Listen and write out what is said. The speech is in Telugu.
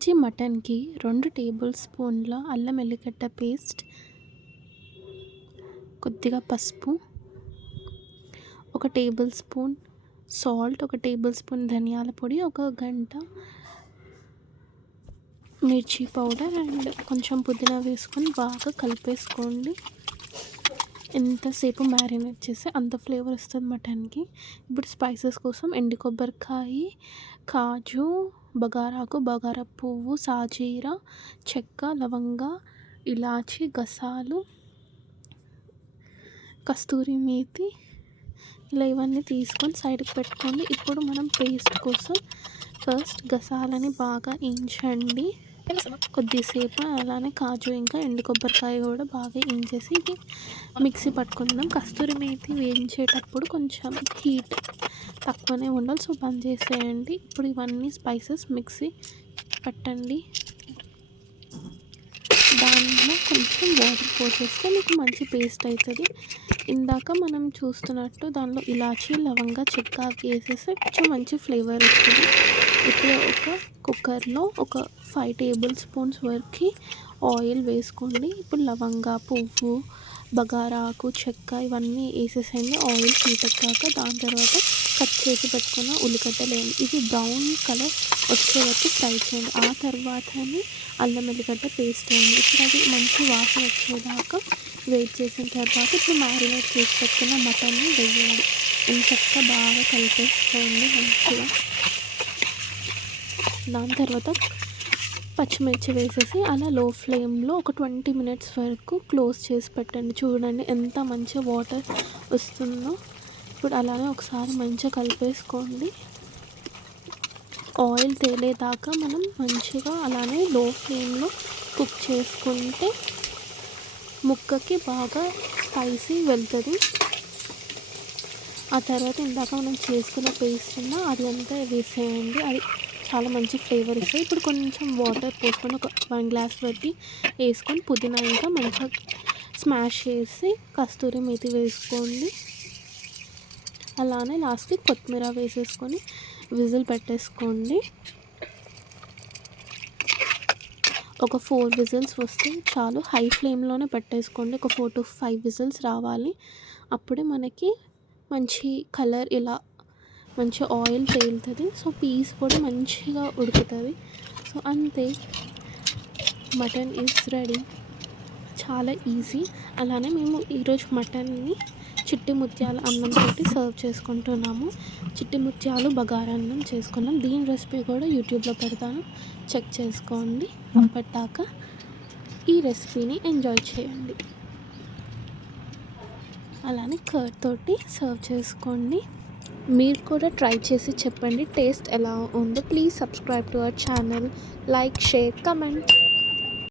కేజీ మటన్కి 2 టేబుల్ స్పూన్ల అల్లం ఎల్లిగడ్డ పేస్ట్, కొద్దిగా పసుపు, 1 table spoon salt, 1 table spoon ధనియాల పొడి, 1 గంట మిర్చి పౌడర్ అండ్ కొంచెం పుదీనా వేసుకొని బాగా కలిపేసుకోండి. ఎంతసేపు మ్యారినేట్ చేస్తే అంత ఫ్లేవర్ వస్తుంది మటన్కి. ఇప్పుడు స్పైసెస్ కోసం ఎండు కొబ్బరికాయ, కాజు, బగారాకు, బగారా పువ్వు, సాజీరా, చెక్క, లవంగ, ఇలాచి, గసాలు, కస్తూరి మేతి, ఇలా ఇవన్నీ తీసుకొని సైడ్కి పెట్టుకోండి. ఇప్పుడు మనం పేస్ట్ కోసం ఫస్ట్ గసాలని బాగా వేయించండి కొద్దిసేపు. అలానే కాజు ఇంకా ఎండు కొబ్బరికాయ కూడా బాగా వేయించేసి ఇది మిక్సీ పట్టుకుందాం. కస్తూరి మేతి వేయించేటప్పుడు కొంచెం హీట్ తక్కువనే ఉండాలి, సో బంద్ చేసేయండి. ఇప్పుడు ఇవన్నీ స్పైసెస్ మిక్సీ పట్టండి. దానిలో కొంచెం వాటర్ పోసేస్తే మీకు మంచి పేస్ట్ అవుతుంది. ఇందాక మనం చూస్తున్నట్టు దానిలో ఇలాచీ, లవంగా, చెక్క వేసేస్తే కొంచెం మంచి ఫ్లేవర్ వస్తుంది. ఇప్పుడు ఒక కుక్కర్లో ఒక 5 టేబుల్ స్పూన్స్ వరకు ఆయిల్ వేసుకోండి. ఇప్పుడు లవంగా, పువ్వు, బగారాకు, చెక్క ఇవన్నీ వేసేసేయండి. ఆయిల్ హీట్ ఎక్కాక దాని తర్వాత కట్ చేసి పెట్టుకున్న ఉల్లిగడ్డలు వేయండి. ఇది బ్రౌన్ కలర్ వచ్చే వరకు ఫ్రై చేయండి. ఆ తర్వాతనే అల్లం ఎల్లిగడ్డ పేస్ట్ వేయండి. ఇప్పుడు అది మంచి వాసన వచ్చేదాకా వెయిట్ చేసిన తర్వాత ఇప్పుడు మ్యారినేట్ చేసి పెట్టుకున్న మటన్ని వేయండి. ఇంచక్క బాగా కలిపేసుకోండి మంచిగా. దాని తర్వాత పచ్చిమిర్చి వేసేసి అలా లో ఫ్లేమ్లో ఒక 20 మినిట్స్ వరకు క్లోజ్ చేసి పెట్టండి. చూడండి ఎంత మంచి వాటర్ వస్తుందో. ఇప్పుడు అలానే ఒకసారి మంచిగా కలిపేసుకోండి. ఆయిల్ తేలేదాకా మనం మంచిగా అలానే లో ఫ్లేమ్లో కుక్ చేసుకుంటే ముక్కకి బాగా స్పైసీ వెళ్తుంది. ఆ తర్వాత ఇందాక మనం చేసుకున్న పేస్ట్ అది అంతా వేసేయండి. అది చాలా మంచి ఫ్లేవర్ ఇస్తాయి. ఇప్పుడు కొంచెం వాటర్ పోసుకొని ఒక 1 గ్లాస్ వరకు వేసుకొని పుదీనా ఇంకా మంచిగా స్మాష్ చేసి కస్తూరి మేతి వేసుకోండి. అలానే లాస్ట్కి కొత్తిమీర వేసేసుకొని విజిల్ పెట్టేసుకోండి. ఒక 4 విజిల్స్ వస్తే చాలు. హై ఫ్లేమ్లోనే పెట్టేసుకోండి. ఒక 4 to 5 విజిల్స్ రావాలి. అప్పుడే మనకి మంచి కలర్ ఇలా మంచి ఆయిల్ తేలుతుంది. సో పీస్ కూడా మంచిగా ఉడుకుతుంది. సో అంతే, మటన్ ఈజ్ రెడీ. చాలా ఈజీ. అలానే మేము ఈరోజు మటన్ని చిట్టి ముత్యాల అన్నంతో సర్వ్ చేసుకుంటున్నాము. చిట్టి ముత్యాలు బగారా అన్నం చేసుకున్నాం. దీని రెసిపీ కూడా యూట్యూబ్లో పెడతాను, చెక్ చేసుకోండి. అప్పటిదాకా ఈ రెసిపీని ఎంజాయ్ చేయండి. అలానే కర్డ్ తోటి సర్వ్ చేసుకోండి. మీరు కూడా ట్రై చేసి చెప్పండి టేస్ట్ ఎలా ఉందో. Please subscribe to our channel, like, share, comment.